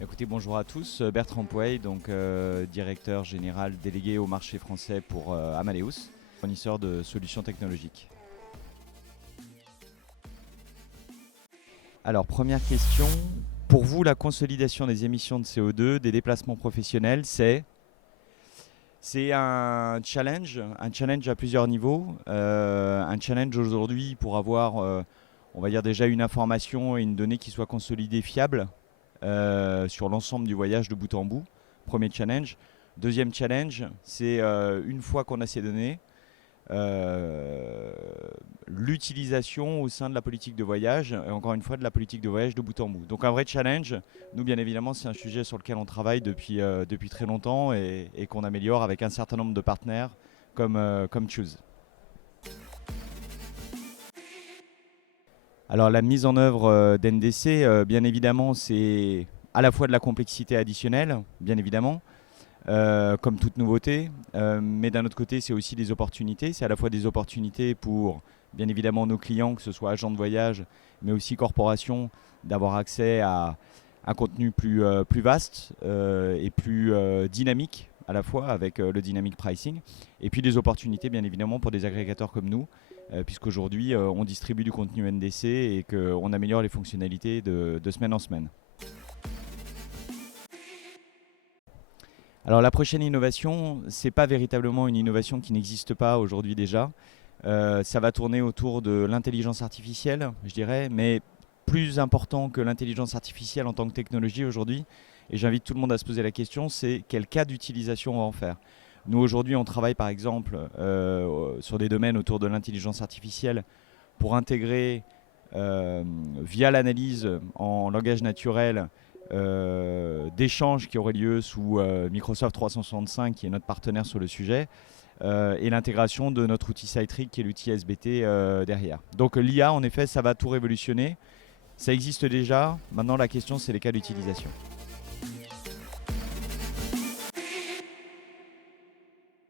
Écoutez, bonjour à tous. Bertrand Pouey, donc directeur général délégué au marché français pour Amadeus, fournisseur de solutions technologiques. Alors, première question. Pour vous, la consolidation des émissions de CO2 des déplacements professionnels, c'est un challenge à plusieurs niveaux. Un challenge aujourd'hui pour avoir, on va dire déjà une information et une donnée qui soit consolidée, fiable sur l'ensemble du voyage de bout en bout. Premier challenge. Deuxième challenge, c'est une fois qu'on a ces données, euh, l'utilisation au sein de la politique de voyage, et encore une fois de la politique de voyage de bout en bout. Donc un vrai challenge. Nous, bien évidemment, c'est un sujet sur lequel on travaille depuis très longtemps et qu'on améliore avec un certain nombre de partenaires comme Choose. Alors la mise en œuvre d'NDC, bien évidemment, c'est à la fois de la complexité additionnelle, bien évidemment, comme toute nouveauté, mais d'un autre côté, c'est aussi des opportunités. C'est à la fois des opportunités pour, bien évidemment, nos clients, que ce soit agents de voyage, mais aussi corporations, d'avoir accès à un contenu plus vaste et plus dynamique à la fois avec le dynamic pricing, et puis des opportunités bien évidemment pour des agrégateurs comme nous, puisqu'aujourd'hui on distribue du contenu NDC et qu'on améliore les fonctionnalités de semaine en semaine. Alors la prochaine innovation, c'est pas véritablement une innovation qui n'existe pas aujourd'hui déjà. Ça va tourner autour de l'intelligence artificielle, je dirais, mais plus important que l'intelligence artificielle en tant que technologie aujourd'hui, et j'invite tout le monde à se poser la question, c'est quel cas d'utilisation on va en faire. Nous aujourd'hui, on travaille par exemple sur des domaines autour de l'intelligence artificielle pour intégrer via l'analyse en langage naturel d'échanges qui auraient lieu sous Microsoft 365, qui est notre partenaire sur le sujet, et l'intégration de notre outil Cytric, qui est l'outil SBT derrière. Donc l'IA, en effet, ça va tout révolutionner. Ça existe déjà. Maintenant, la question, c'est les cas d'utilisation.